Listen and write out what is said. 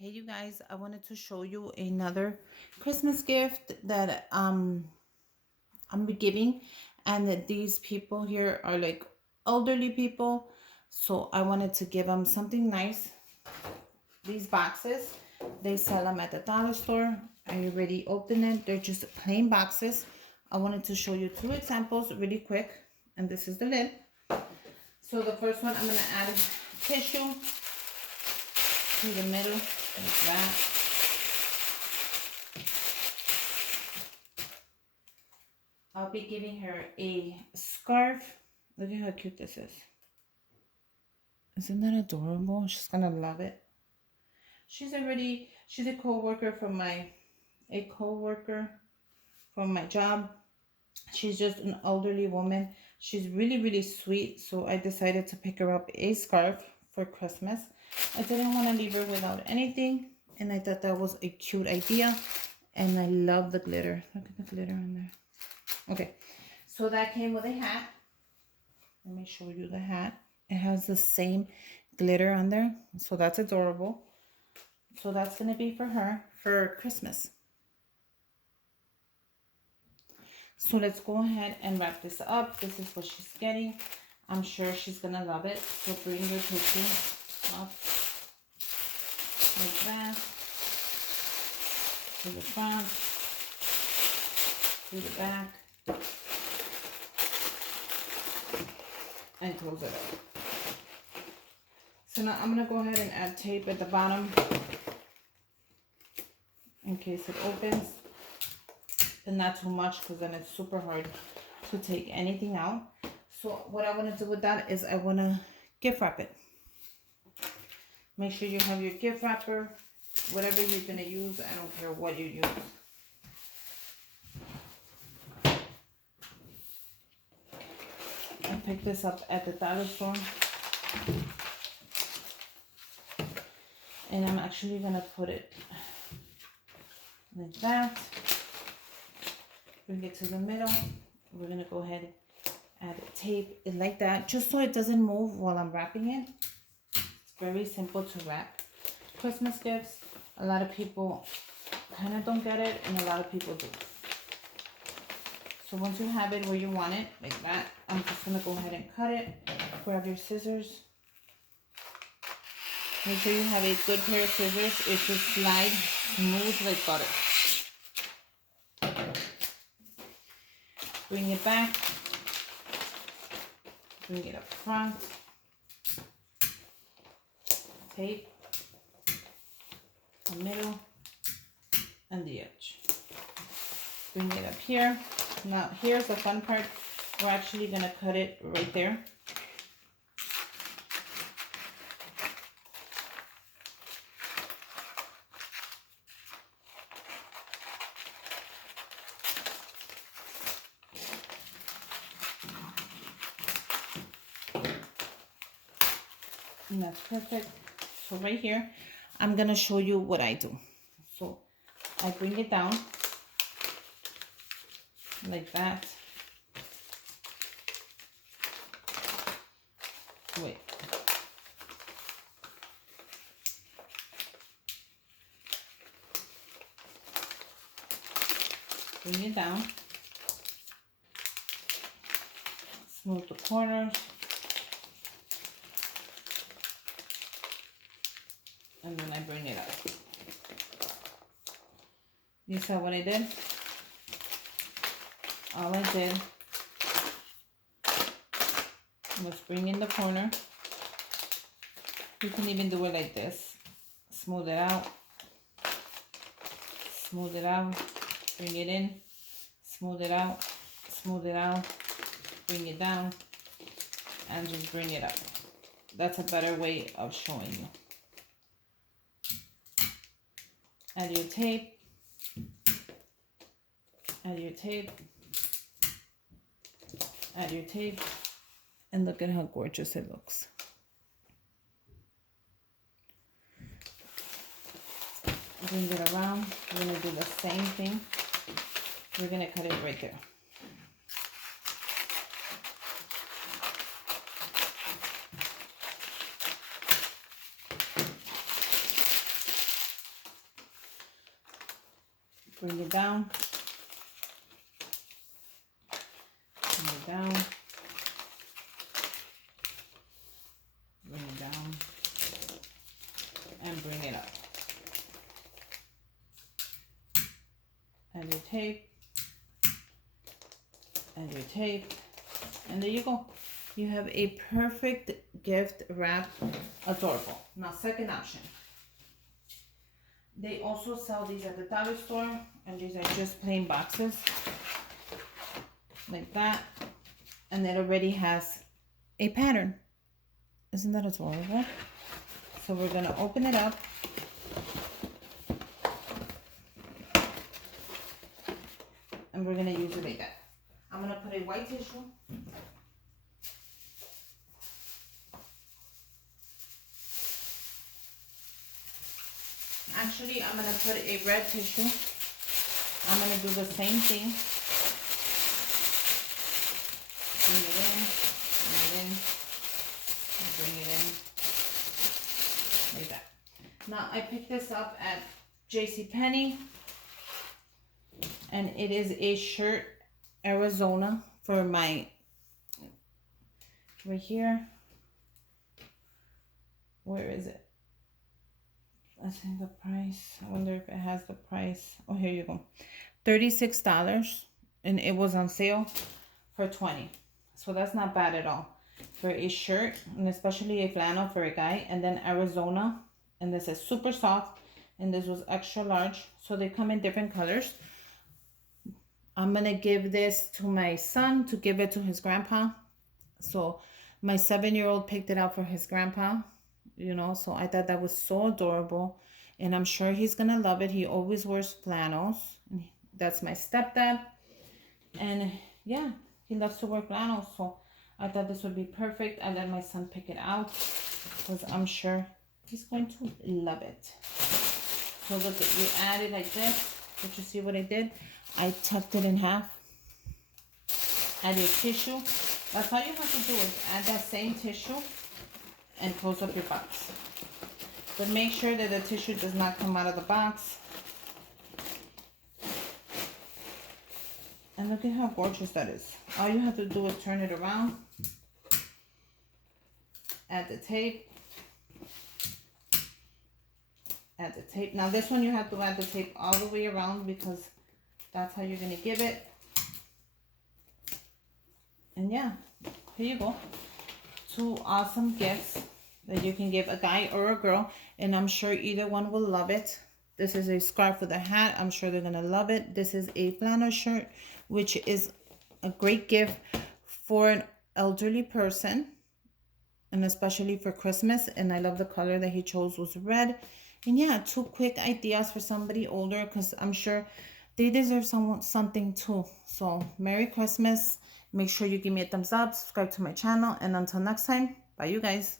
Hey you guys, I wanted to show you another Christmas gift that I'm be giving, and that these people here are like elderly people, so I wanted to give them something nice. These boxes, they sell them at the dollar store. I already opened it. They're just plain boxes. I wanted to show you two examples really quick, and this is the lid. So the first one, I'm gonna add tissue to the middle like that. I'll be giving her a scarf. Look at how cute this is. Isn't that adorable? She's gonna love it. She's a co-worker from my job. She's just an elderly woman. She's really, really sweet. So I decided to pick her up a scarf for Christmas. I didn't want to leave her without anything. And I thought that was a cute idea. And I love the glitter. Look at the glitter on there. Okay. So that came with a hat. Let me show you the hat. It has the same glitter on there. So that's adorable. So that's going to be for her for Christmas. So let's go ahead and wrap this up. This is what she's getting. I'm sure she's going to love it. So bring your tissue up like that to the front, to the back, and close it up. So now I'm going to go ahead and add tape at the bottom in case it opens. And not too much, because then it's super hard to take anything out. So what I want to do with that is I want to gift wrap it. Make sure you have your gift wrapper, whatever you're going to use. I don't care what you use. I picked this up at the dollar store. And I'm actually going to put it like that. Bring it to the middle. We're going to go ahead and add tape it like that, just so it doesn't move while I'm wrapping it. It's very simple to wrap Christmas gifts. A lot of people kind of don't get it, and a lot of people do. So once you have it where you want it, like that, I'm just going to go ahead and cut it. Grab your scissors. Make sure you have a good pair of scissors. It should slide smooth like butter. Bring it back, bring it up front, tape, the middle, and the edge. Bring it up here. Now here's the fun part. We're actually going to cut it right there. And that's perfect. So right here, I'm going to show you what I do. So I bring it down like that. Wait. Bring it down. Smooth the corners. And then I bring it up. You saw what I did? All I did was bring in the corner. You can even do it like this. Smooth it out. Smooth it out. Bring it in. Smooth it out. Smooth it out. Bring it down. And just bring it up. That's a better way of showing you. Add your tape. Add your tape. Add your tape. And look at how gorgeous it looks. Bring it around. We're going to do the same thing. We're going to cut it right there. Bring it down. Bring it down. Bring it down. And bring it up. Add your tape. Add your tape. And there you go. You have a perfect gift wrap. Adorable. Now, second option. They also sell these at the dollar store, and these are just plain boxes like that, and it already has a pattern. Isn't that adorable? So we're gonna open it up, and we're gonna use it like that. I'm gonna put a white tissue. Actually, I'm going to put a red tissue. I'm going to do the same thing. Bring it in, bring it in, like that. Now, I picked this up at JCPenney, and it is a shirt, Arizona, for my, right here. Where is it? I think the price, I wonder if it has the price. Oh, here you go. $36, and it was on sale for $20. So that's not bad at all for a shirt, and especially a flannel for a guy. And then Arizona, and this is super soft, and this was extra large. So they come in different colors. I'm gonna give this to my son to give it to his grandpa. So my 7-year-old picked it out for his grandpa. You know, so I thought that was so adorable, and I'm sure he's gonna love it. He always wears flannels. That's my stepdad, and yeah, he loves to wear flannels, so I thought this would be perfect. I let my son pick it out because I'm sure he's going to love it. So look, you add it like this. Did you see what I did? I tucked it in half. Add your tissue. That's all you have to do, is add that same tissue and close up your box. But make sure that the tissue does not come out of the box. And look at how gorgeous that is. All you have to do is turn it around. Add the tape. Add the tape. Now this one you have to add the tape all the way around, because that's how you're going to give it. And yeah, here you go. 2 awesome gifts that you can give a guy or a girl, and I'm sure either one will love it. This is a scarf with a hat. I'm sure they're gonna love it. This is a flannel shirt, which is a great gift for an elderly person, and especially for Christmas. And I love the color that he chose was red. And yeah, 2 quick ideas for somebody older, because I'm sure they deserve something too. So Merry Christmas. Make sure you give me a thumbs up, subscribe to my channel, and until next time, bye you guys.